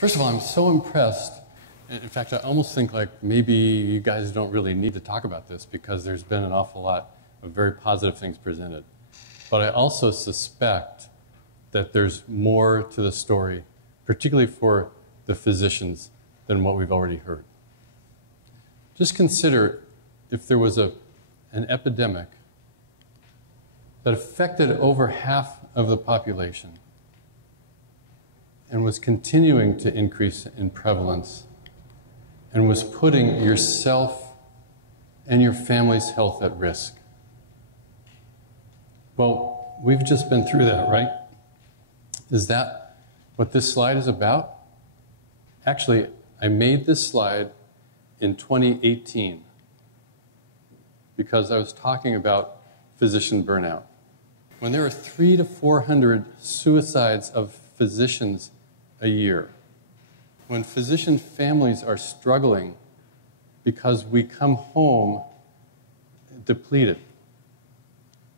First of all, I'm so impressed. In fact, I almost think like maybe you guys don't really need to talk about this because there's been an awful lot of very positive things presented. But I also suspect that there's more to the story, particularly for the physicians, than what we've already heard. Just consider if there was an epidemic that affected over half of the population and was continuing to increase in prevalence and was putting yourself and your family's health at risk. Well, we've just been through that, right? Is that what this slide is about? Actually, I made this slide in 2018 because I was talking about physician burnout. When there are 300 to 400 suicides of physicians a year, when physician families are struggling because we come home depleted,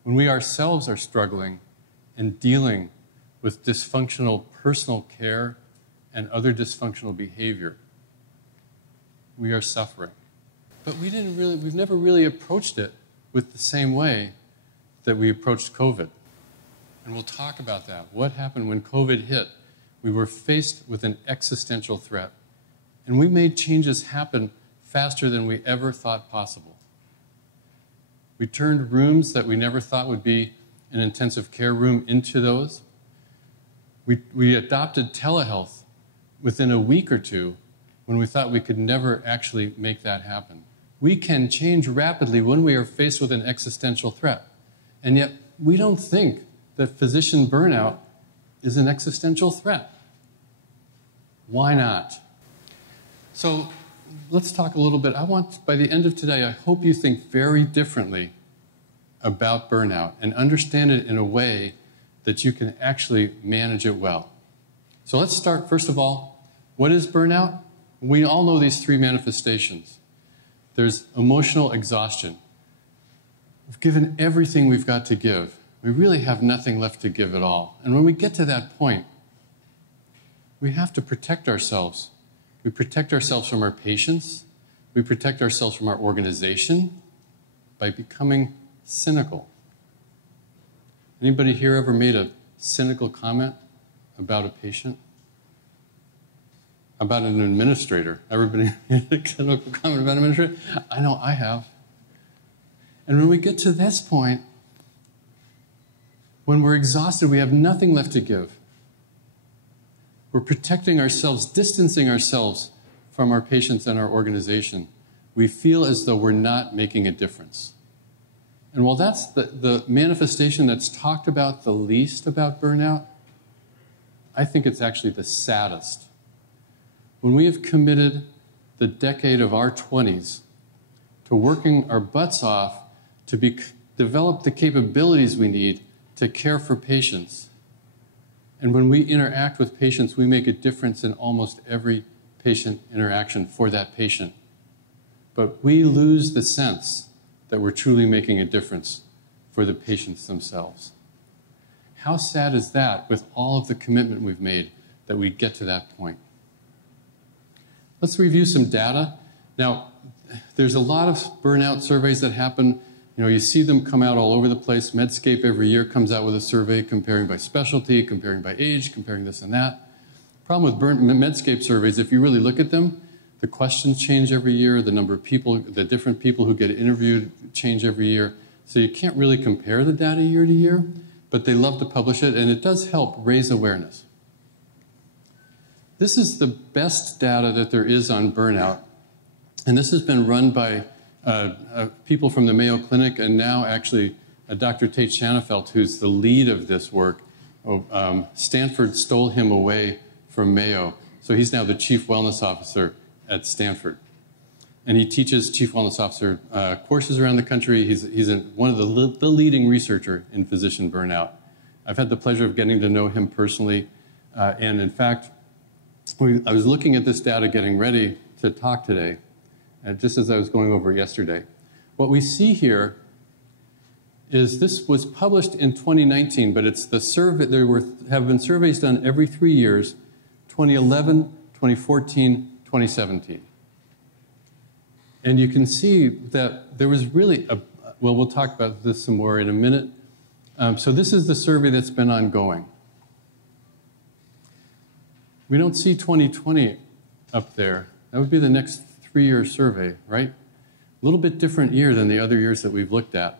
when we ourselves are struggling and dealing with dysfunctional personal care and other dysfunctional behavior, we are suffering. But we've never really approached it with the same way that we approached COVID. And we'll talk about that. What happened when COVID hit? We were faced with an existential threat. And we made changes happen faster than we ever thought possible. We turned rooms that we never thought would be an intensive care room into those. We adopted telehealth within a week or two when we thought we could never actually make that happen. We can change rapidly when we are faced with an existential threat. And yet, we don't think that physician burnout is an existential threat. Why not? So let's talk a little bit. By the end of today, I hope you think very differently about burnout and understand it in a way that you can actually manage it well. So let's start, first of all, what is burnout? We all know these three manifestations. There's emotional exhaustion. We've given everything we've got to give. We really have nothing left to give at all. And when we get to that point, we have to protect ourselves. We protect ourselves from our patients. We protect ourselves from our organization by becoming cynical. Anybody here ever made a cynical comment about a patient? About an administrator? Everybody made a cynical comment about an administrator? I know I have. And when we get to this point, when we're exhausted, we have nothing left to give. We're protecting ourselves, distancing ourselves from our patients and our organization. We feel as though we're not making a difference. And while that's the manifestation that's talked about the least about burnout, I think it's actually the saddest. When we have committed the decade of our 20s to working our butts off to develop the capabilities we need to care for patients, and when we interact with patients, we make a difference in almost every patient interaction for that patient. But we lose the sense that we're truly making a difference for the patients themselves. How sad is that with all of the commitment we've made that we get to that point? Let's review some data. Now, there's a lot of burnout surveys that happen. You see them come out all over the place. Medscape every year comes out with a survey comparing by specialty, comparing by age, comparing this and that. Problem with Medscape surveys, if you really look at them, the questions change every year, the number of people, the different people who get interviewed change every year. So you can't really compare the data year to year, but they love to publish it, and it does help raise awareness. This is the best data that there is on burnout, and this has been run by people from the Mayo Clinic, and now actually Dr. Tate Shanafelt, who's the lead of this work. Stanford stole him away from Mayo, so he's now the Chief Wellness Officer at Stanford. And he teaches Chief Wellness Officer courses around the country. He's one of the leading researcher in physician burnout. I've had the pleasure of getting to know him personally, and in fact, I was looking at this data getting ready to talk today, just as I was going over it yesterday. What we see here is this was published in 2019, but it's the survey. There have been surveys done every 3 years, 2011, 2014, 2017. And you can see that there was really well, we'll talk about this some more in a minute. So this is the survey that's been ongoing. We don't see 2020 up there. That would be the next 3-year survey, right? A little bit different year than the other years that we've looked at.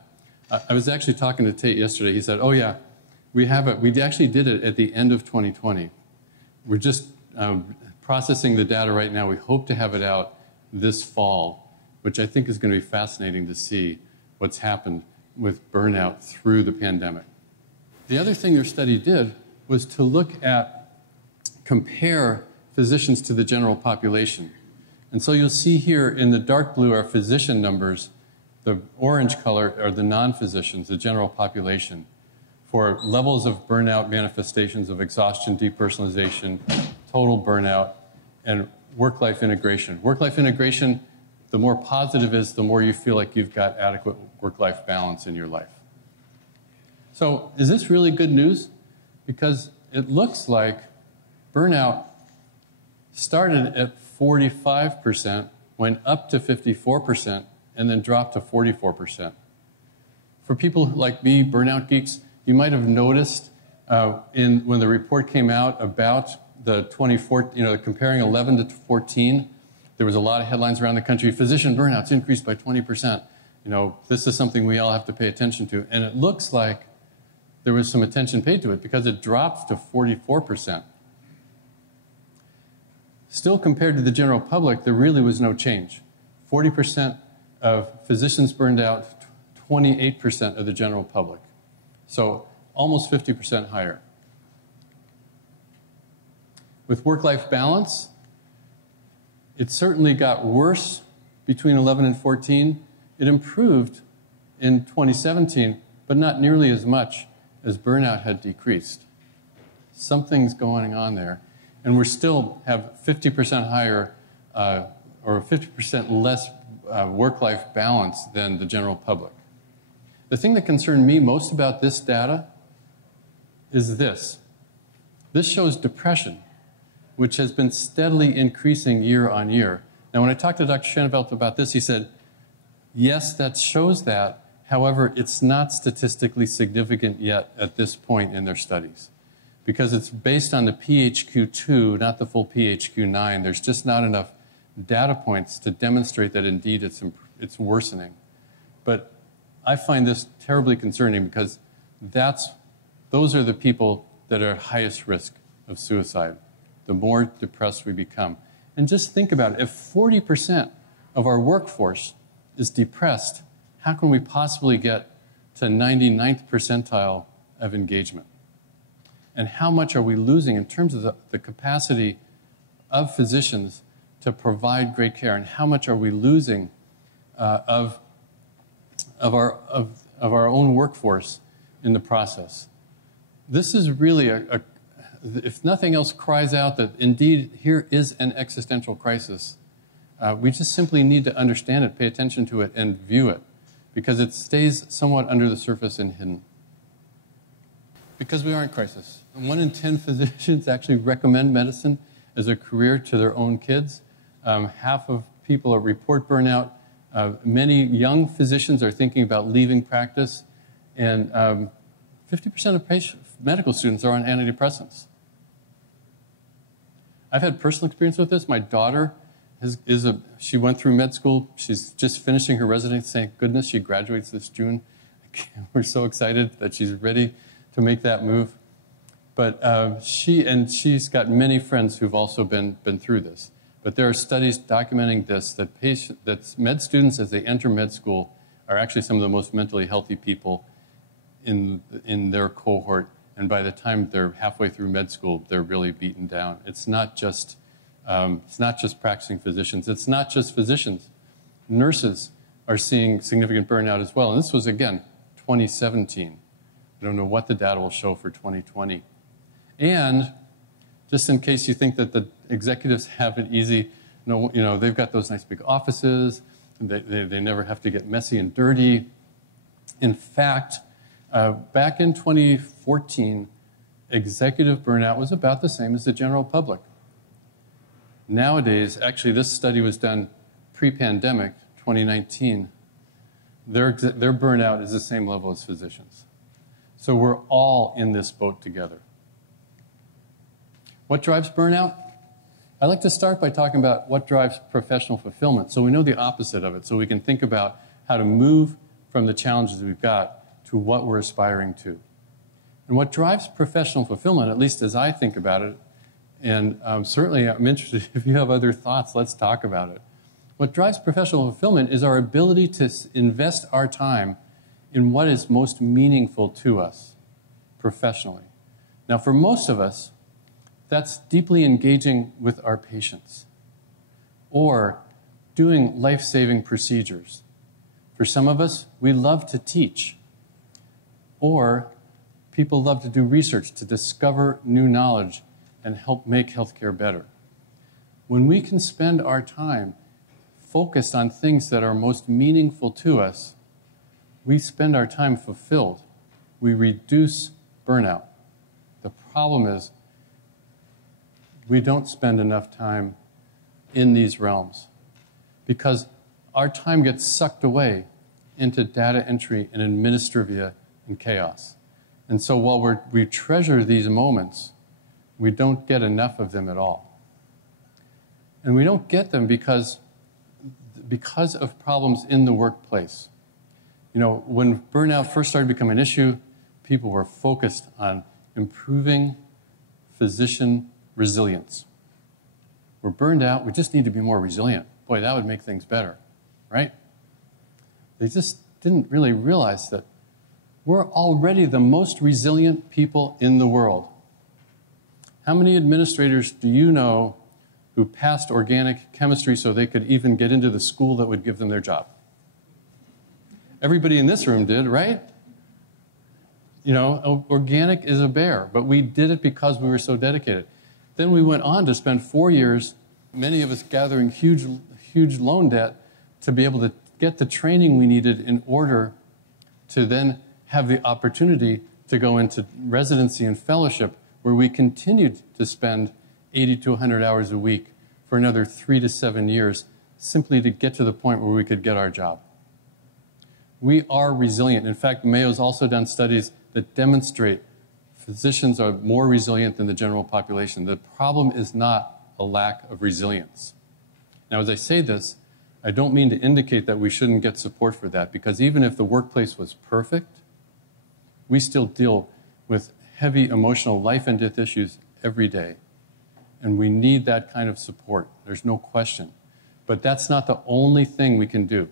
I was actually talking to Tate yesterday. He said, oh yeah, we actually did it at the end of 2020. We're just processing the data right now. We hope to have it out this fall, which I think is going to be fascinating to see what's happened with burnout through the pandemic. The other thing their study did was to compare physicians to the general population. And so you'll see here in the dark blue are physician numbers. The orange color are the non-physicians, the general population, for levels of burnout, manifestations of exhaustion, depersonalization, total burnout, and work-life integration. Work-life integration, the more positive is, the more you feel like you've got adequate work-life balance in your life. So is this really good news? Because it looks like burnout started at 45%, went up to 54%, and then dropped to 44%. For people like me, burnout geeks, you might have noticed when the report came out about the 2014, comparing 11 to 14, there was a lot of headlines around the country. Physician burnouts increased by 20%. This is something we all have to pay attention to. And it looks like there was some attention paid to it because it dropped to 44%. Still, compared to the general public, there really was no change. 40% of physicians burned out, 28% of the general public. So almost 50% higher. With work-life balance, it certainly got worse between 11 and 14. It improved in 2017, but not nearly as much as burnout had decreased. Something's going on there. And we still have 50% higher or 50% less work-life balance than the general public. The thing that concerned me most about this data is this. This shows depression, which has been steadily increasing year on year. Now, when I talked to Dr. Schanevelt about this, he said, yes, that shows that. However, it's not statistically significant yet at this point in their studies because it's based on the PHQ-2, not the full PHQ-9. There's just not enough data points to demonstrate that indeed it's worsening. But I find this terribly concerning because those are the people that are at highest risk of suicide, the more depressed we become. And just think about it. If 40% of our workforce is depressed, how can we possibly get to 99th percentile of engagement? And how much are we losing in terms of the capacity of physicians to provide great care? And how much are we losing of our own workforce in the process? This is really if nothing else cries out that indeed here is an existential crisis. We just simply need to understand it, pay attention to it, and view it, because it stays somewhat under the surface and hidden. Because we are in crisis. 1 in 10 physicians actually recommend medicine as a career to their own kids. Half of people report burnout. Many young physicians are thinking about leaving practice, and 50% of medical students are on antidepressants. I've had personal experience with this. My daughter she went through med school. She's just finishing her residency. Thank goodness she graduates this June. We're so excited that she's ready to make that move. But she's got many friends who've also been through this. But there are studies documenting this, that med students, as they enter med school, are actually some of the most mentally healthy people in their cohort. And by the time they're halfway through med school, they're really beaten down. It's not just practicing physicians. It's not just physicians. Nurses are seeing significant burnout as well. And this was, again, 2017. I don't know what the data will show for 2020. And just in case you think that the executives have it easy, they've got those nice big offices. They never have to get messy and dirty. In fact, back in 2014, executive burnout was about the same as the general public. Nowadays, actually this study was done pre-pandemic, 2019, their burnout is the same level as physicians. So we're all in this boat together. What drives burnout? I'd like to start by talking about what drives professional fulfillment, so we know the opposite of it, so we can think about how to move from the challenges we've got to what we're aspiring to. And what drives professional fulfillment, at least as I think about it, and certainly I'm interested, if you have other thoughts, let's talk about it. What drives professional fulfillment is our ability to invest our time in what is most meaningful to us professionally. Now, for most of us, that's deeply engaging with our patients or doing life-saving procedures. For some of us, we love to teach, or people love to do research to discover new knowledge and help make healthcare better. When we can spend our time focused on things that are most meaningful to us, we spend our time fulfilled. We reduce burnout. The problem is we don't spend enough time in these realms because our time gets sucked away into data entry and administrivia and chaos. And so while we treasure these moments, we don't get enough of them at all. And we don't get them because of problems in the workplace. You know, when burnout first started to become an issue, people were focused on improving physician resilience. We're burned out, we just need to be more resilient. Boy, that would make things better, right? They just didn't really realize that we're already the most resilient people in the world. How many administrators do you know who passed organic chemistry so they could even get into the school that would give them their job? Everybody in this room did, right? You know, organic is a bear, but we did it because we were so dedicated. Then we went on to spend 4 years, many of us gathering huge loan debt to be able to get the training we needed in order to then have the opportunity to go into residency and fellowship, where we continued to spend 80 to 100 hours a week for another 3 to 7 years, simply to get to the point where we could get our job. We are resilient. In fact, Mayo's also done studies that demonstrate physicians are more resilient than the general population. The problem is not a lack of resilience. Now, as I say this, I don't mean to indicate that we shouldn't get support for that, because even if the workplace was perfect, we still deal with heavy emotional life and death issues every day. And we need that kind of support. There's no question. But that's not the only thing we can do.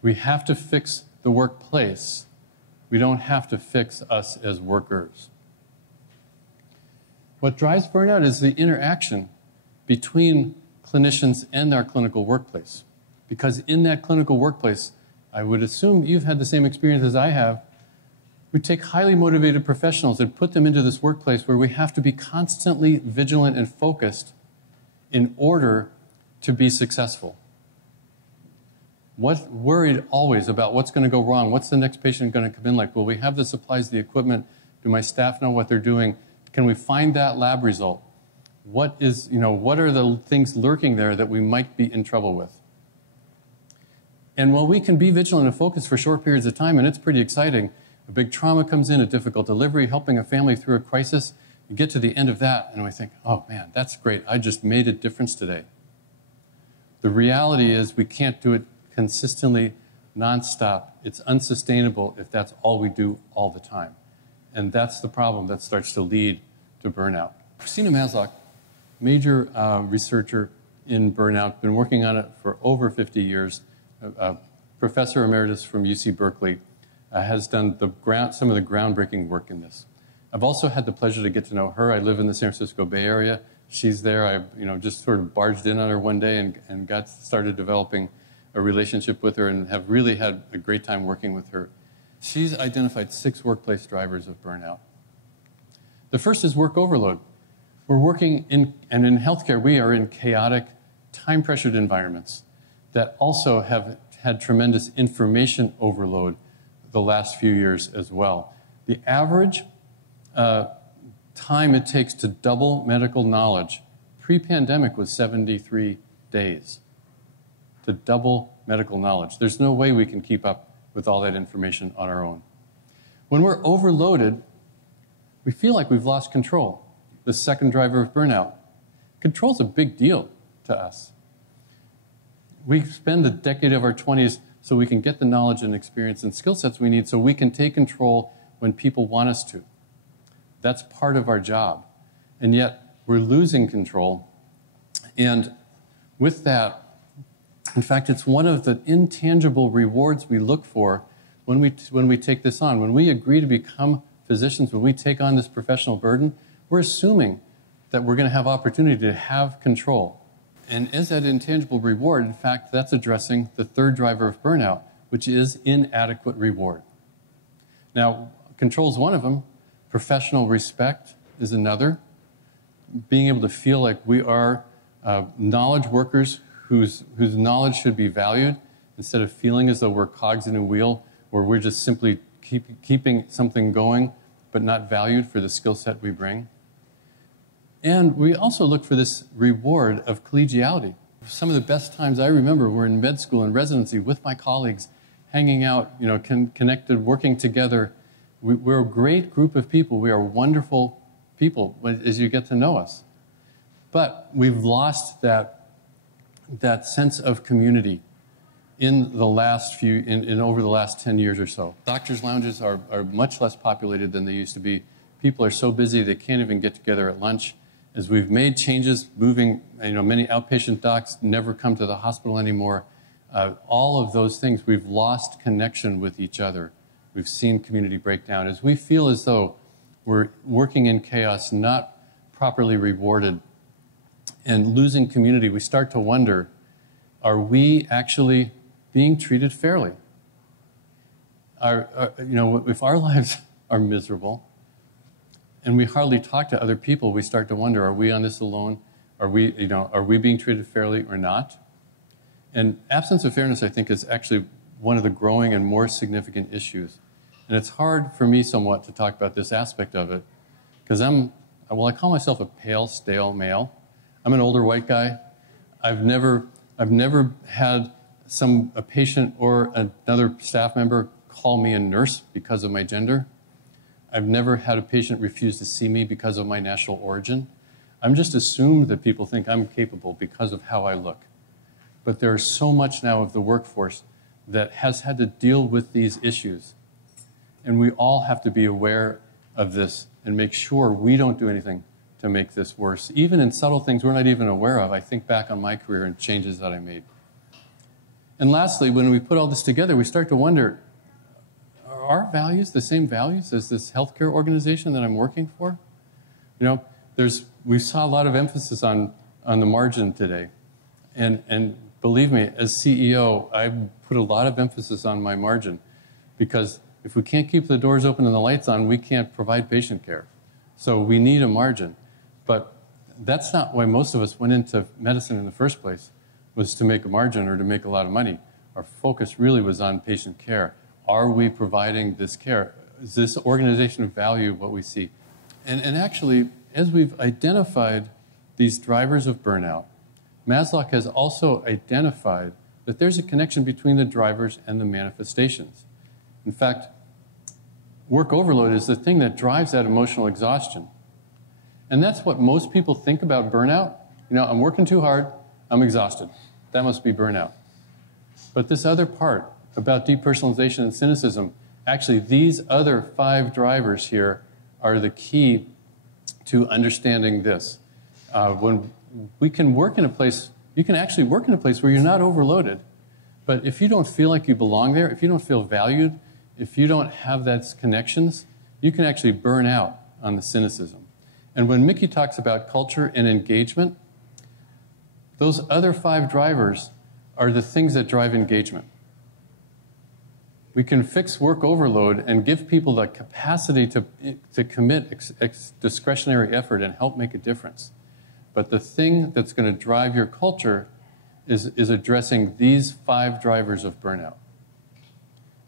We have to fix the workplace. We don't have to fix us as workers. What drives burnout is the interaction between clinicians and our clinical workplace. Because in that clinical workplace, I would assume you've had the same experience as I have. We take highly motivated professionals and put them into this workplace where we have to be constantly vigilant and focused in order to be successful. Worried always about what's going to go wrong. What's the next patient going to come in like? Will we have the supplies, the equipment? Do my staff know what they're doing? Can we find that lab result? What are the things lurking there that we might be in trouble with? And while we can be vigilant and focused for short periods of time, and it's pretty exciting, a big trauma comes in, a difficult delivery, helping a family through a crisis, you get to the end of that, and we think, oh man, that's great. I just made a difference today. The reality is we can't do it consistently, nonstop. It's unsustainable if that's all we do all the time. And that's the problem that starts to lead to burnout. Christina Maslow, major researcher in burnout, been working on it for over 50 years, professor emeritus from UC Berkeley, has done some of the groundbreaking work in this. I've also had the pleasure to get to know her. I live in the San Francisco Bay Area. She's there. I just sort of barged in on her one day and got started developing a relationship with her and have really had a great time working with her. She's identified 6 workplace drivers of burnout. The first is work overload. We're working in healthcare, we are in chaotic, time-pressured environments that also have had tremendous information overload the last few years as well. The average time it takes to double medical knowledge pre-pandemic was 73 days to double medical knowledge. There's no way we can keep up with all that information on our own. When we're overloaded, we feel like we've lost control. The second driver of burnout. Control's a big deal to us. We spend the decade of our 20s so we can get the knowledge and experience and skill sets we need so we can take control when people want us to. That's part of our job. And yet, we're losing control. And with that, in fact, it's one of the intangible rewards we look for when we take this on. When we agree to become physicians, when we take on this professional burden, we're assuming that we're going to have opportunity to have control. And as that intangible reward, in fact, that's addressing the third driver of burnout, which is inadequate reward. Now, control is one of them. Professional respect is another. Being able to feel like we are knowledge workers whose knowledge should be valued instead of feeling as though we're cogs in a wheel where we're just simply keeping something going but not valued for the skill set we bring. And we also look for this reward of collegiality. Some of the best times I remember were in med school and residency with my colleagues, hanging out, connected, working together. We're a great group of people. We are wonderful people as you get to know us. But we've lost that sense of community in the last over the last 10 years or so. Doctors' lounges are much less populated than they used to be. People are so busy they can't even get together at lunch. As we've made changes, moving, many outpatient docs never come to the hospital anymore. All of those things, we've lost connection with each other. We've seen community break down. As we feel as though we're working in chaos, not properly rewarded, and losing community, we start to wonder, are we actually being treated fairly? If our lives are miserable and we hardly talk to other people, we start to wonder, are we on this alone? Are we being treated fairly or not? And absence of fairness, I think, is actually one of the growing and more significant issues. And it's hard for me somewhat to talk about this aspect of it because I call myself a pale, stale male. I'm an older white guy. I've never had a patient or another staff member call me a nurse because of my gender. I've never had a patient refuse to see me because of my national origin. I'm just assumed that people think I'm capable because of how I look. But there's so much now of the workforce that has had to deal with these issues. And we all have to be aware of this and make sure we don't do anything to make this worse. Even in subtle things we're not even aware of. I think back on my career and changes that I made. And lastly, when we put all this together, we start to wonder, are our values the same values as this healthcare organization that I'm working for? We saw a lot of emphasis on the margin today. And believe me, as CEO, I put a lot of emphasis on my margin because if we can't keep the doors open and the lights on, we can't provide patient care. So we need a margin. But that's not why most of us went into medicine in the first place, was to make a margin or to make a lot of money. Our focus really was on patient care. Are we providing this care? Is this organization of value what we see? And actually, as we've identified these drivers of burnout, Maslow has also identified that there's a connection between the drivers and the manifestations. In fact, work overload is the thing that drives that emotional exhaustion. And that's what most people think about burnout. I'm working too hard, I'm exhausted. That must be burnout. But this other part about depersonalization and cynicism, actually these other 5 drivers here are the key to understanding this. When we can work in a place, you can actually work in a place where you're not overloaded. But if you don't feel like you belong there, if you don't feel valued, if you don't have those connections, you can actually burn out on the cynicism. And when Mickey talks about culture and engagement, those other 5 drivers are the things that drive engagement. We can fix work overload and give people the capacity to commit discretionary effort and help make a difference. But the thing that's going to drive your culture is addressing these 5 drivers of burnout.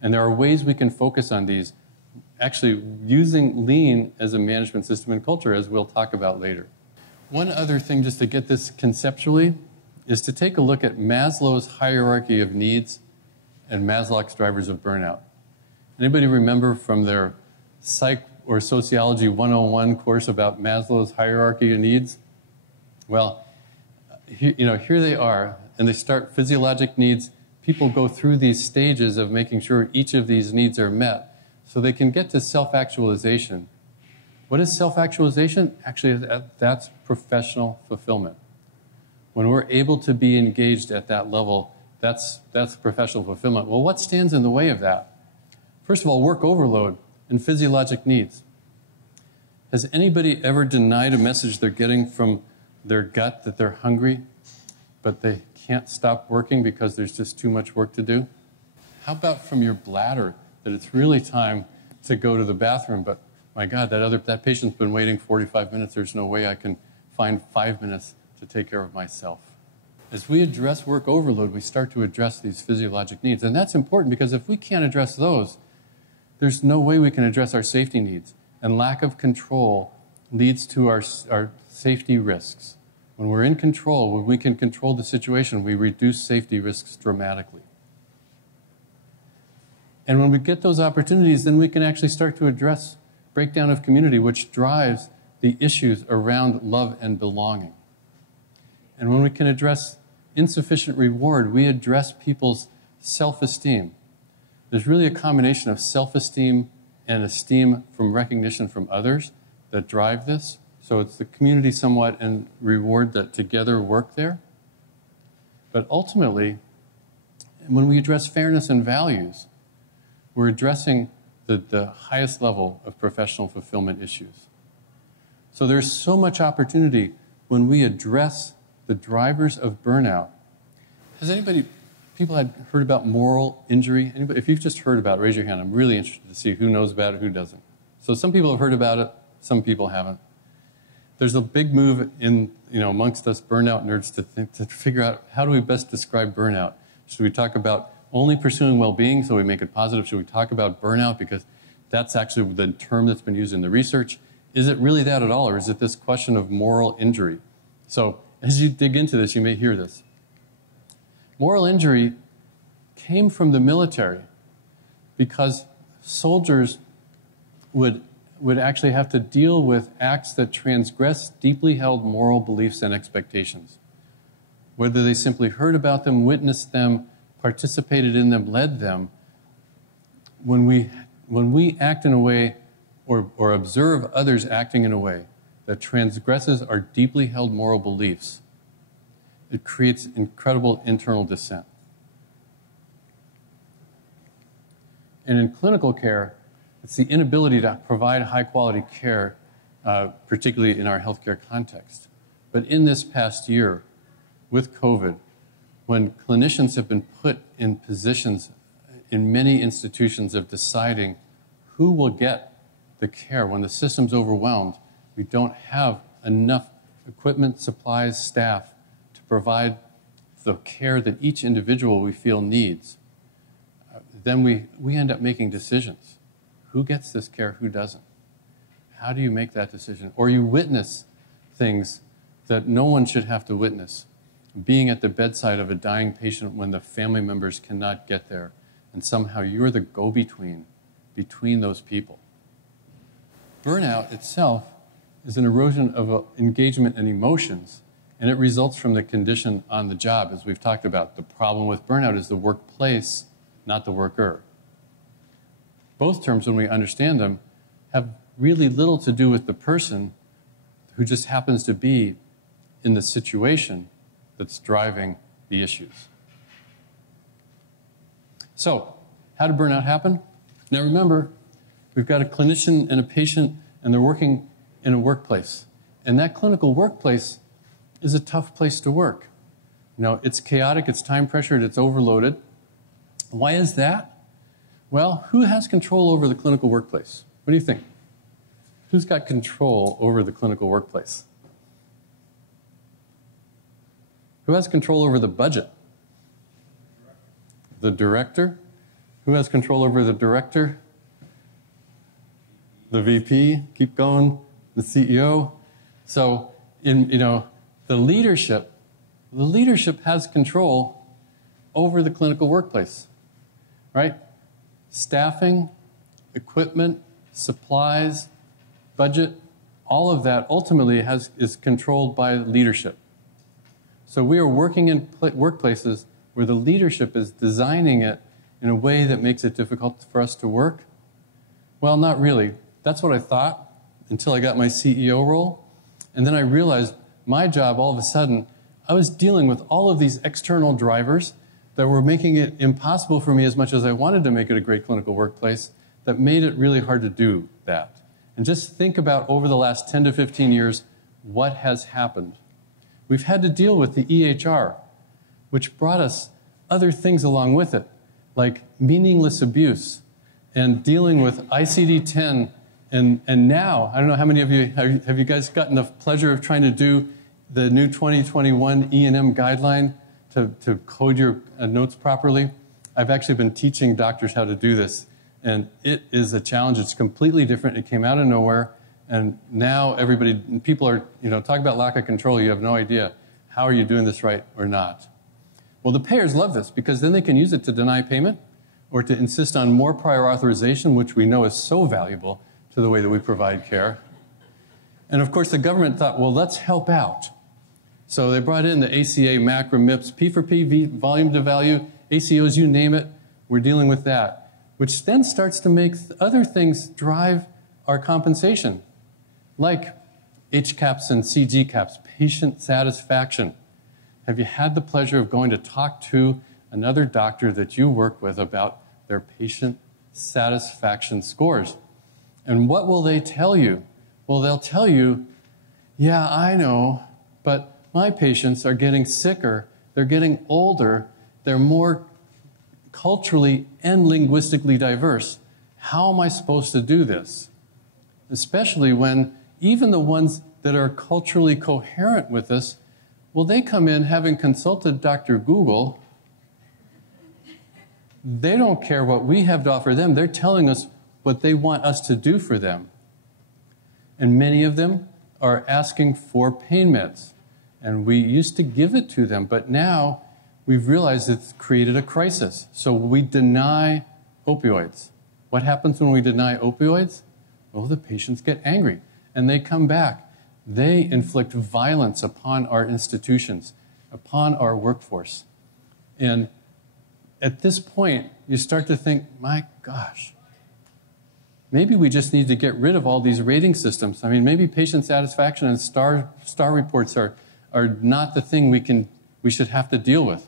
And there are ways we can focus on these, actually using lean as a management system and culture, as we'll talk about later. One other thing, just to get this conceptually, is to take a look at Maslow's hierarchy of needs and Maslow's drivers of burnout. Anybody remember from their Psych or Sociology 101 course about Maslow's hierarchy of needs? Well, here they are, and they start physiologic needs. People go through these stages of making sure each of these needs are met so they can get to self-actualization. What is self-actualization? Actually, that's professional fulfillment. When we're able to be engaged at that level, that's professional fulfillment. Well, what stands in the way of that? First of all, work overload and physiologic needs. Has anybody ever denied a message they're getting from their gut that they're hungry, but they can't stop working because there's just too much work to do? How about from your bladder, that it's really time to go to the bathroom, but my God, that patient's been waiting 45 minutes. There's no way I can find 5 minutes to take care of myself. As we address work overload, we start to address these physiologic needs. And that's important because if we can't address those, there's no way we can address our safety needs. And lack of control leads to our safety risks. When we're in control, when we can control the situation, we reduce safety risks dramatically. And when we get those opportunities, then we can actually start to address breakdown of community, which drives the issues around love and belonging. And when we can address insufficient reward, we address people's self-esteem. There's really a combination of self-esteem and esteem from recognition from others that drive this. So it's the community somewhat and reward that together work there. But ultimately, when we address fairness and values, we're addressing the highest level of professional fulfillment issues. So there's so much opportunity when we address the drivers of burnout. Has people had heard about moral injury? Anybody? If you've just heard about it, raise your hand. I'm really interested to see who knows about it, who doesn't. So some people have heard about it, some people haven't. There's a big move in, amongst us burnout nerds to figure out how do we best describe burnout. Should we talk about only pursuing well-being so we make it positive? Should we talk about burnout because that's actually the term that's been used in the research? Is it really that at all, or is it this question of moral injury? So as you dig into this, you may hear this. Moral injury came from the military because soldiers would actually have to deal with acts that transgress deeply held moral beliefs and expectations. Whether they simply heard about them, witnessed them, participated in them, led them, when we act in a way or observe others acting in a way that transgresses our deeply held moral beliefs, it creates incredible internal dissent. And in clinical care, it's the inability to provide high-quality care, particularly in our healthcare context. But in this past year, with COVID, when clinicians have been put in positions in many institutions of deciding who will get the care, when the system's overwhelmed, we don't have enough equipment, supplies, staff to provide the care that each individual we feel needs, then we end up making decisions. Who gets this care, who doesn't? How do you make that decision? Or you witness things that no one should have to witness. Being at the bedside of a dying patient when the family members cannot get there, and somehow you're the go-between between those people. Burnout itself is an erosion of engagement and emotions, and it results from the condition on the job, as we've talked about. The problem with burnout is the workplace, not the worker. Both terms, when we understand them, have really little to do with the person who just happens to be in the situation that's driving the issues. So, how did burnout happen? Now remember, we've got a clinician and a patient, and they're working in a workplace. And that clinical workplace is a tough place to work. It's chaotic, it's time pressured, it's overloaded. Why is that? Well, who has control over the clinical workplace? What do you think? Who's got control over the clinical workplace? Who has control over the budget? The director. Who has control over the director? The VP. Keep going. The CEO. So in, the leadership has control over the clinical workplace, right? Staffing, equipment, supplies, budget, all of that ultimately is controlled by leadership. So we are working in workplaces where the leadership is designing it in a way that makes it difficult for us to work. Well, not really. That's what I thought until I got my CEO role. And then I realized my job, all of a sudden, I was dealing with all of these external drivers that were making it impossible for me, as much as I wanted to make it a great clinical workplace, that made it really hard to do that. And just think about over the last 10 to 15 years, what has happened. We've had to deal with the EHR, which brought us other things along with it, like meaningless abuse and dealing with ICD-10. And now, I don't know how many of you, have you guys gotten the pleasure of trying to do the new 2021 E&M guideline to code your notes properly? I've actually been teaching doctors how to do this, and it is a challenge. It's completely different. It came out of nowhere, and now people are, talk about lack of control. You have no idea. How are you doing this right or not? Well, the payers love this because then they can use it to deny payment or to insist on more prior authorization, which we know is so valuable to the way that we provide care. And of course, the government thought, well, let's help out. So they brought in the ACA, MACRA, MIPS, P for P, volume to value, ACOs, you name it. We're dealing with that, which then starts to make other things drive our compensation, like HCAHPS and CGCAHPS, patient satisfaction. Have you had the pleasure of going to talk to another doctor that you work with about their patient satisfaction scores? And what will they tell you? Well, they'll tell you, yeah, I know, but my patients are getting sicker, they're getting older, they're more culturally and linguistically diverse. How am I supposed to do this? Especially when even the ones that are culturally coherent with us, well, they come in having consulted Dr. Google. They don't care what we have to offer them. They're telling us what they want us to do for them. And many of them are asking for pain meds. And we used to give it to them, but now we've realized it's created a crisis. So we deny opioids. What happens when we deny opioids? Well, the patients get angry and they come back. They inflict violence upon our institutions, upon our workforce. And at this point, you start to think, my gosh, maybe we just need to get rid of all these rating systems. I mean, maybe patient satisfaction and star reports are not the thing we should have to deal with.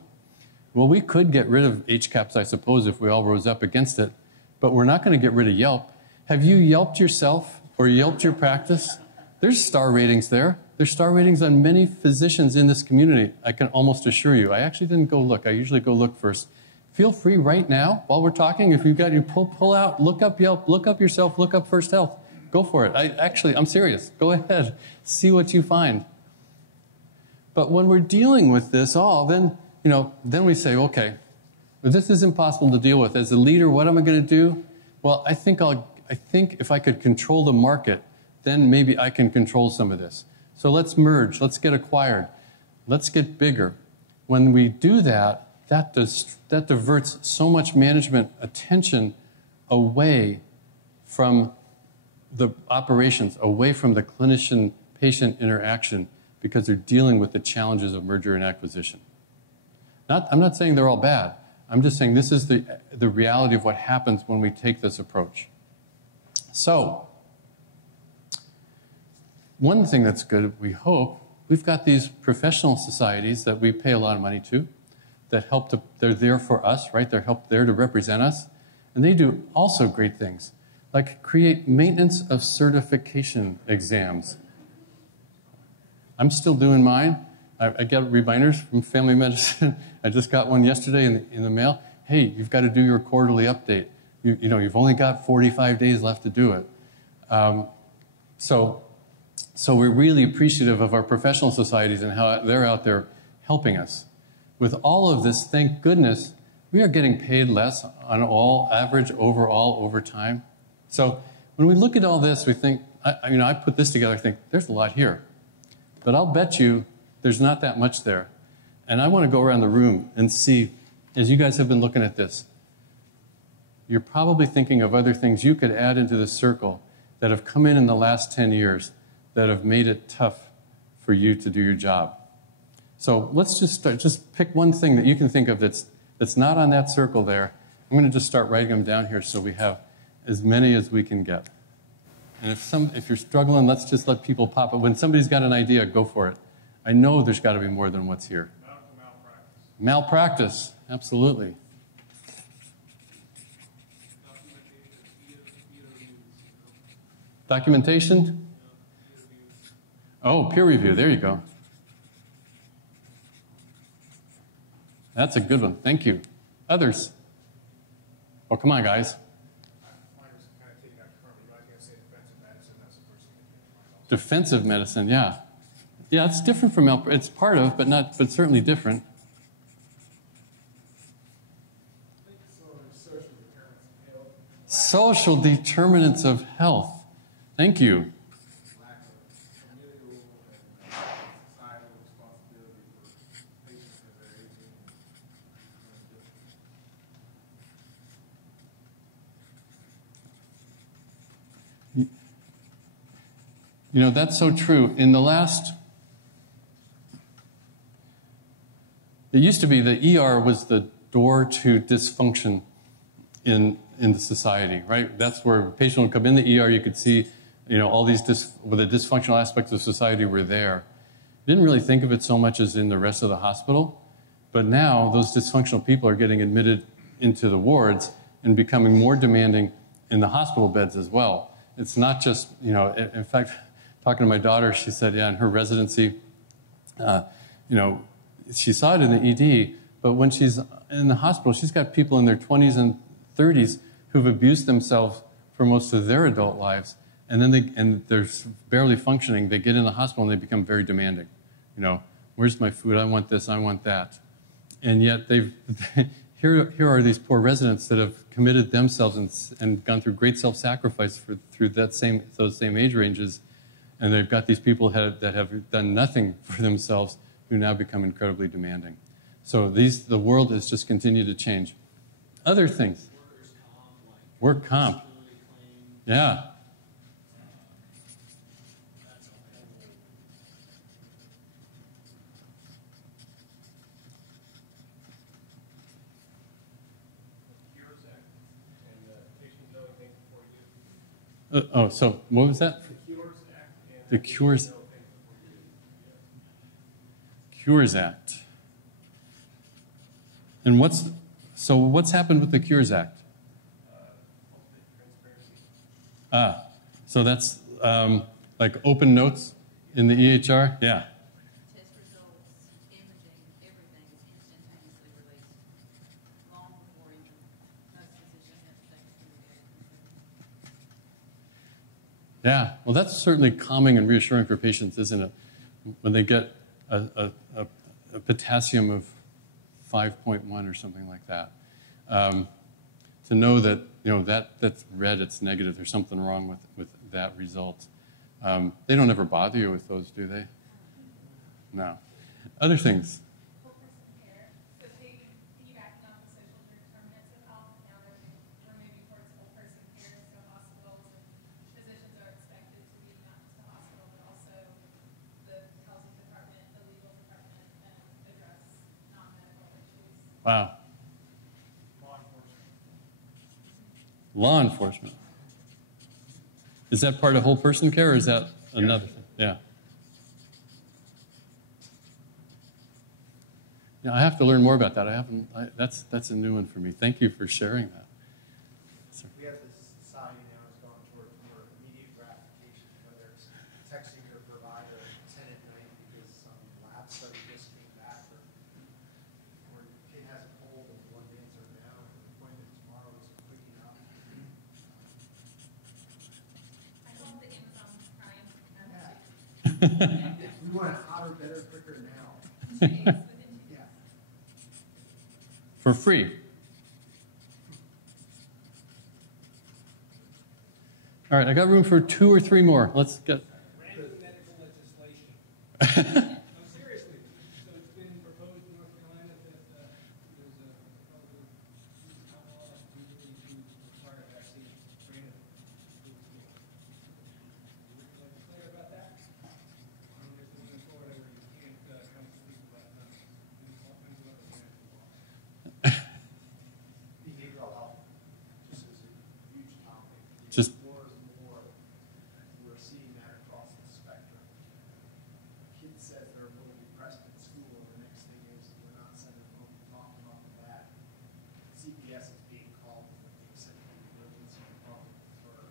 Well, we could get rid of HCAHPS, I suppose, if we all rose up against it, but we're not going to get rid of Yelp. Have you Yelped yourself or Yelped your practice? There's star ratings there. There's star ratings on many physicians in this community, I can almost assure you. I actually didn't go look. I usually go look first. Feel free right now, while we're talking, if you've got you pull out, look up Yelp, look up yourself, look up First Health. Go for it. I'm serious. Go ahead. See what you find. But when we're dealing with this all, then we say, okay, well, this is impossible to deal with. As a leader, what am I going to do? Well, I think if I could control the market, then maybe I can control some of this. So let's merge. Let's get acquired. Let's get bigger. When we do that, that diverts so much management attention away from the operations, away from the clinician-patient interaction, because they're dealing with the challenges of merger and acquisition. I'm not saying they're all bad. I'm just saying this is the reality of what happens when we take this approach. So, one thing that's good, we hope, we've got these professional societies that we pay a lot of money to, that they're there for us, right? They're there to represent us. And they do also great things, like create maintenance of certification exams. I'm still doing mine. I get reminders from family medicine. I just got one yesterday in the mail. Hey, you've got to do your quarterly update. You've only got 45 days left to do it. So we're really appreciative of our professional societies and how they're out there helping us. With all of this, thank goodness, we are getting paid less on all average overall over time. So when we look at all this, we think, I put this together, I think, there's a lot here. But I'll bet you there's not that much there. And I want to go around the room and see, as you guys have been looking at this, you're probably thinking of other things you could add into the circle that have come in the last 10 years that have made it tough for you to do your job. So let's just pick one thing that you can think of that's not on that circle there. I'm going to just start writing them down here so we have as many as we can get. And if you're struggling, let's just let people pop it. When somebody's got an idea, go for it. I know there's got to be more than what's here. Malpractice, absolutely. Documentation? Oh, peer review, there you go. That's a good one, thank you. Others? Oh, come on, guys. Defensive medicine, yeah. Yeah, it's different from it's part of, but certainly different. Social determinants of health. Thank you. You know, that's so true. In the last, it used to be the ER was the door to dysfunction in the society, right? That's where a patient would come in the ER, you could see, you know, all these the dysfunctional aspects of society were there. Didn't really think of it so much as in the rest of the hospital, but now those dysfunctional people are getting admitted into the wards and becoming more demanding in the hospital beds as well. It's not just, you know, in fact, talking to my daughter, she said, yeah, in her residency, you know, she saw it in the ED, but when she's in the hospital, she's got people in their 20s and 30s who've abused themselves for most of their adult lives, and then they're barely functioning. They get in the hospital and they become very demanding. You know, where's my food? I want this, I want that. And yet here are these poor residents that have committed themselves and gone through great self-sacrifice through those same age ranges, and they've got these people that have done nothing for themselves who now become incredibly demanding. So the world has just continued to change. Other things. Work comp. Yeah. So what was that? The Cures Act. And what's happened with the Cures Act? So that's like open notes in the EHR? Yeah. Test results, imaging, everything is instantaneously released long before even most physicians have to take it through the Yeah, well, that's certainly calming and reassuring for patients, isn't it? When they get a potassium of 5.1 or something like that. To know that, you know, that's red, it's negative, there's something wrong with that result. They don't ever bother you with those, do they? No. Other things? Whole person care. So piggybacking on the social determinants of health, now that we're moving towards whole person care, so hospitals and physicians are expected to be not just the hospital, but also the housing department, the legal department, and address non-medical issues. Wow. Law enforcement. Is that part of whole person care, or is that another thing? Yeah. Yeah, I have to learn more about that. That's a new one for me. Thank you for sharing that. We have this society now has gone toward more immediate gratification, whether it's texting your provider at 10 at night because some lab study just came back, or your kid has a cold and one answer now, and the appointment tomorrow is quick enough. I hope the Amazon Prime has We want it hotter, better, quicker now. Yeah. For free. All right, I got room for 2 or 3 more. Let's get. Random medical legislation. Seriously, so it's been proposed in North Carolina that there's a public law that we need to require a vaccine for anyone. Legislator about that? And there's the one in Florida where you can't come to speak about nothing. There's all kinds of other examples. Behavioral health just is a huge topic. Just- More and more, we're seeing that across the spectrum. A kid says they're a little depressed at school, and the next thing is we're not sending them home to talk about that. CPS is being called and being sent to the emergency department for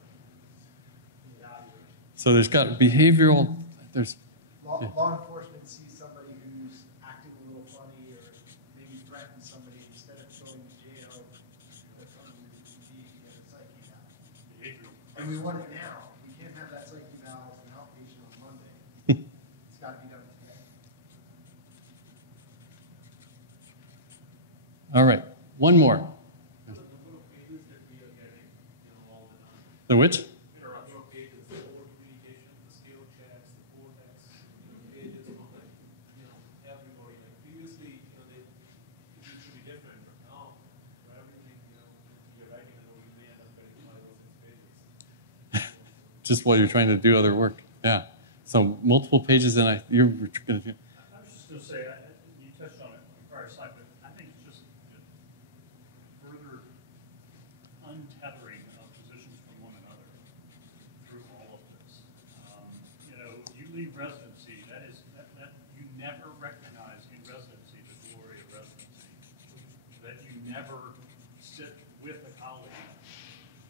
evaluation. So there's got behavioral, there's, Law enforcement sees somebody who's acting a little funny or maybe threatens somebody, instead of going to jail, they're going to get a psyche eval. And we want it now. We can't have that psyche eval as an outpatient on Monday. It's got to be done today. all right, one more. The little pages that we are getting, all the time. The which? There are little pages, the oral communication, the skill checks, the cortex, pages on like, everybody. Like previously, they it should be different, but now, for everything, you're writing it, or you may end up getting 5 or 6 pages. Just while you're trying to do other work. Yeah. So multiple pages, and you're going to do. I was just going to say, you touched on it on the prior slide, but I think it's just further untethering of physicians from one another through all of this. You leave residency, that you never recognize in residency the glory of residency. That you never sit with a colleague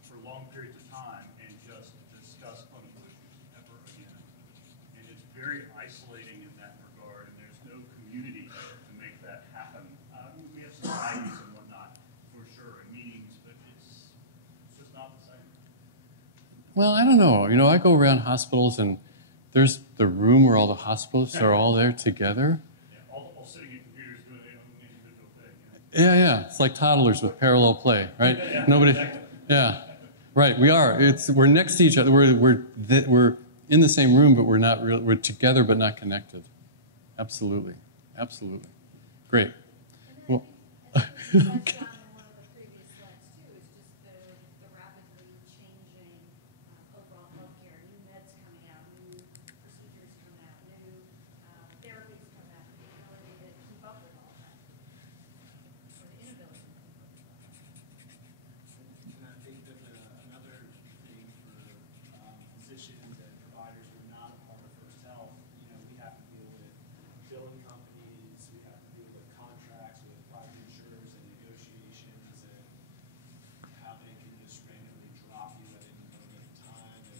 for long periods of time and just discuss clinical issues ever again. And it's very isolating in that regard, and there's no community to make that happen. We have societies and whatnot, for sure, and meetings, but it's just not the same. Well, I don't know. I go around hospitals, and there's the room where all the hospitalists are all there together. Yeah, all sitting at computers doing their own individual thing. Yeah. It's like toddlers with parallel play, right? Yeah, Nobody. exactly. Yeah. Right. We are. We're next to each other. We're in the same room, but we're not real. We're together, but not connected. Absolutely. Great. Well, That's on one of the previous slides too, is just the rapidly changing overall healthcare, new meds coming out, new procedures coming out, new therapies coming out, the ability to keep up with all that, or the inability to keep up with all that. And I think that another thing for physicians and providers who are not a part of First Health, we have to deal with billing companies, we have to deal with contracts with private insurers and negotiations, and how they can just randomly drop you at any moment in time. And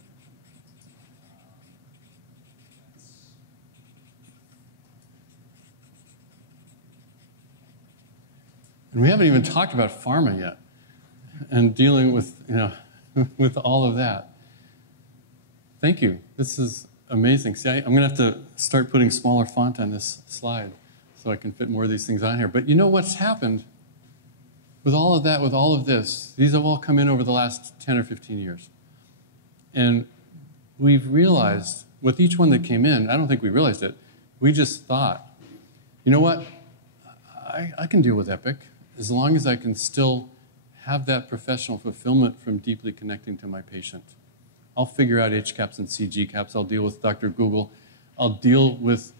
that's and we haven't even talked about pharma yet, and dealing with with all of that. Thank you. This is amazing. See, I'm going to have to start putting smaller font on this slide so I can fit more of these things on here. But you know what's happened with all of that, with all of this? These have all come in over the last 10 or 15 years. And we've realized, with each one that came in, I don't think we realized it, we just thought, you know what? I can deal with Epic as long as I can still have that professional fulfillment from deeply connecting to my patient. I'll figure out HCAPs and CGCAPs. I'll deal with Dr. Google. I'll deal with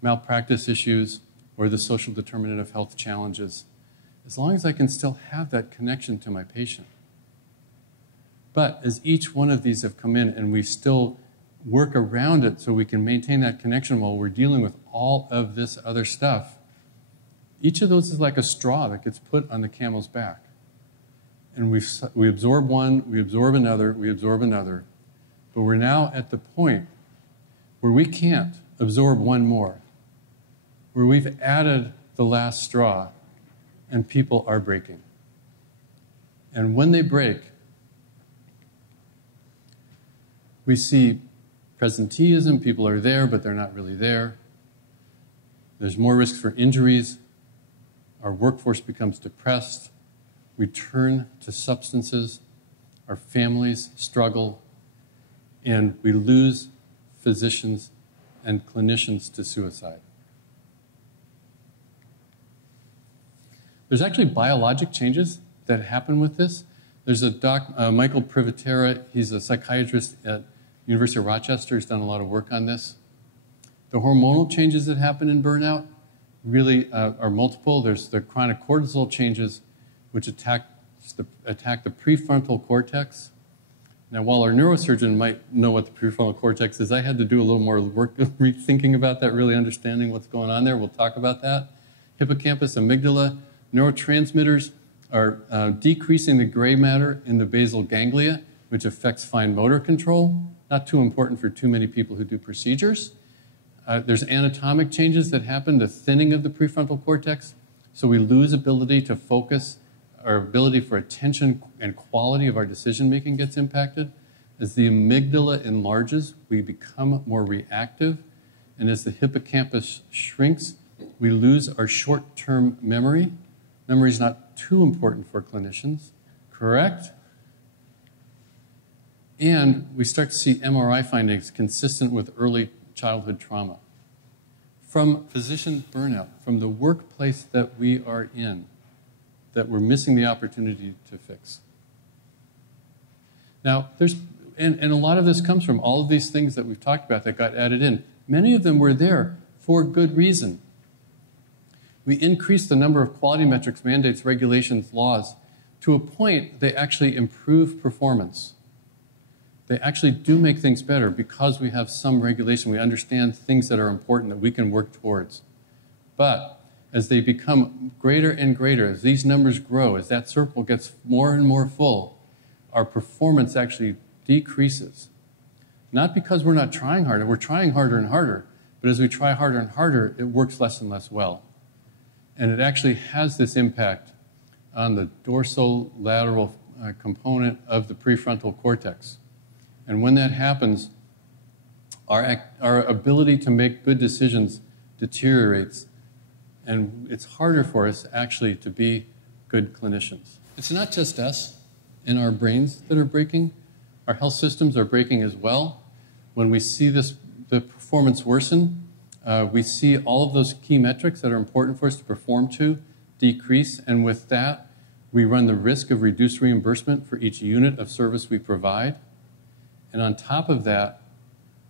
malpractice issues or the social determinant of health challenges, as long as I can still have that connection to my patient. But as each one of these have come in and we still work around it so we can maintain that connection while we're dealing with all of this other stuff, each of those is like a straw that gets put on the camel's back. And we absorb one, we absorb another, we absorb another. But we're now at the point where we can't absorb one more, where we've added the last straw and people are breaking. And when they break, we see presenteeism. People are there, but they're not really there. There's more risk for injuries. Our workforce becomes depressed. We turn to substances. Our families struggle. And we lose physicians and clinicians to suicide. There's actually biologic changes that happen with this. There's a Michael Privatera, he's a psychiatrist at University of Rochester, he's done a lot of work on this. The hormonal changes that happen in burnout really are multiple. There's the chronic cortisol changes, which attack the prefrontal cortex. Now, while our neurosurgeon might know what the prefrontal cortex is, I had to do a little more work rethinking about that, really understanding what's going on there. We'll talk about that. Hippocampus, amygdala, neurotransmitters are decreasing the gray matter in the basal ganglia, which affects fine motor control. Not too important for too many people who do procedures. There's anatomic changes that happen, the thinning of the prefrontal cortex, so we lose ability to focus. Our ability for attention and quality of our decision-making gets impacted. As the amygdala enlarges, we become more reactive. And as the hippocampus shrinks, we lose our short-term memory. Memory is not too important for clinicians, correct? And we start to see MRI findings consistent with early childhood trauma. From physician burnout, from the workplace that we are in, that we're missing the opportunity to fix. Now, and a lot of this comes from all of these things that we've talked about that got added in. Many of them were there for good reason. We increased the number of quality metrics, mandates, regulations, laws, to a point they actually improve performance. They actually do make things better because we have some regulation. We understand things that are important that we can work towards. But as they become greater and greater, as these numbers grow, as that circle gets more and more full, our performance actually decreases. Not because we're not trying harder, we're trying harder and harder, but as we try harder and harder, it works less and less well. And it actually has this impact on the dorsolateral component of the prefrontal cortex. And when that happens, our ability to make good decisions deteriorates. And it's harder for us actually to be good clinicians. It's not just us and our brains that are breaking. Our health systems are breaking as well. When we see the performance worsen, we see all of those key metrics that are important for us to perform to decrease. And with that, we run the risk of reduced reimbursement for each unit of service we provide. And on top of that,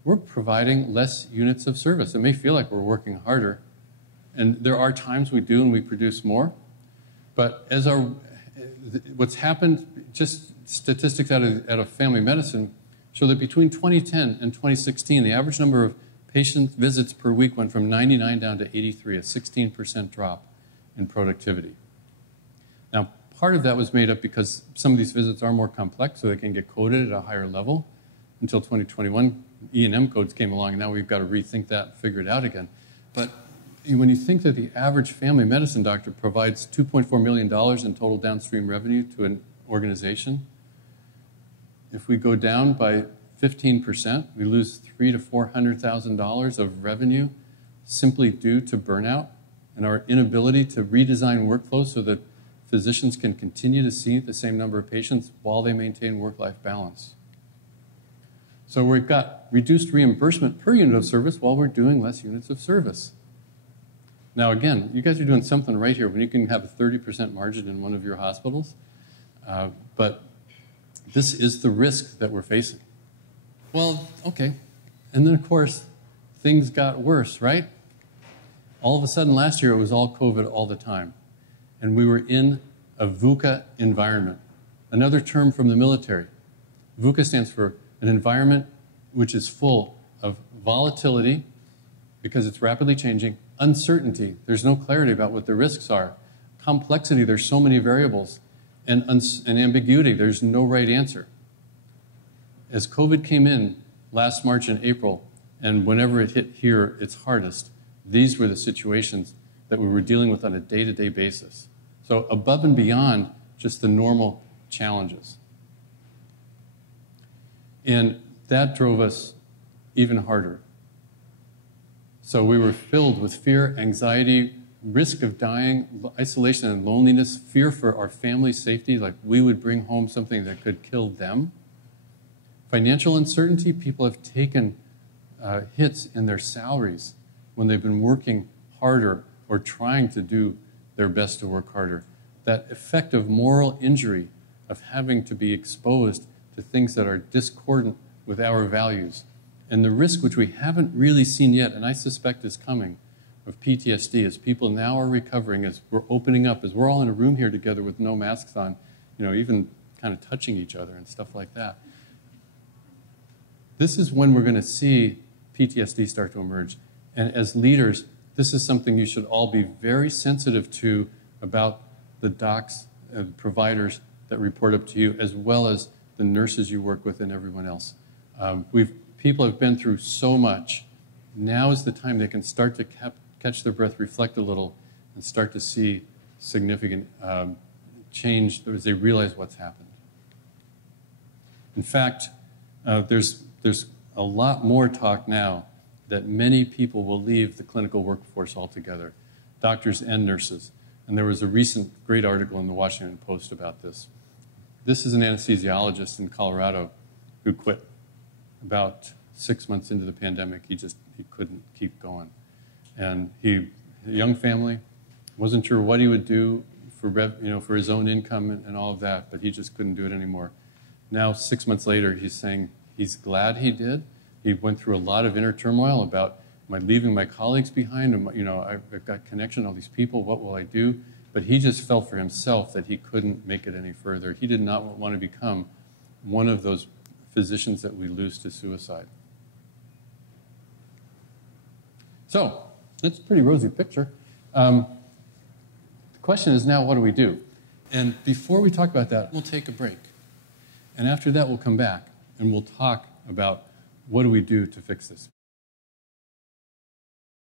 we're providing less units of service. It may feel like we're working harder, and there are times we do and we produce more. But as what's happened, just statistics out of family medicine show that between 2010 and 2016, the average number of patient visits per week went from 99 down to 83, a 16% drop in productivity. Now, part of that was made up because some of these visits are more complex, so they can get coded at a higher level. Until 2021, E&M codes came along, and now we've got to rethink that and figure it out again. But when you think that the average family medicine doctor provides $2.4 million in total downstream revenue to an organization, if we go down by 15%, we lose $300,000 to $400,000 of revenue simply due to burnout and our inability to redesign workflows so that physicians can continue to see the same number of patients while they maintain work-life balance. So we've got reduced reimbursement per unit of service while we're doing less units of service. Now again, you guys are doing something right here when you can have a 30% margin in one of your hospitals. But this is the risk that we're facing. Well, okay. And then of course, things got worse, right? All of a sudden last year it was all COVID all the time. And we were in a VUCA environment. Another term from the military. VUCA stands for an environment which is full of volatility because it's rapidly changing, uncertainty, there's no clarity about what the risks are, complexity, there's so many variables, and ambiguity, there's no right answer. As COVID came in last March and April, and whenever it hit here its hardest, these were the situations that we were dealing with on a day-to-day basis. So above and beyond just the normal challenges. And that drove us even harder. So we were filled with fear, anxiety, risk of dying, isolation and loneliness, fear for our family's safety, like we would bring home something that could kill them. Financial uncertainty, people have taken hits in their salaries when they've been working harder or trying to do their best to work harder. That effect of moral injury, of having to be exposed to things that are discordant with our values. And the risk, which we haven't really seen yet, and I suspect is coming, of PTSD, as people now are recovering, as we're opening up, as we're all in a room here together with no masks on, even kind of touching each other and stuff like that. This is when we're going to see PTSD start to emerge. And as leaders, this is something you should all be very sensitive to about the docs and providers that report up to you, as well as the nurses you work with and everyone else. People have been through so much. Now is the time they can start to catch their breath, reflect a little, and start to see significant change as they realize what's happened. In fact, there's a lot more talk now that many people will leave the clinical workforce altogether, doctors and nurses. And there was a recent great article in the Washington Post about this. This is an anesthesiologist in Colorado who quit about 6 months into the pandemic. He couldn't keep going. And a young family, wasn't sure what he would do for his own income and all of that, but he just couldn't do it anymore. Now, 6 months later, he's saying he's glad he did. He went through a lot of inner turmoil about, am I leaving my colleagues behind? I've got connection, all these people, what will I do? But he just felt for himself that he couldn't make it any further. He did not want to become one of those physicians that we lose to suicide. So, that's a pretty rosy picture. The question is now, what do we do? And before we talk about that, we'll take a break. And after that, we'll come back and we'll talk about what do we do to fix this.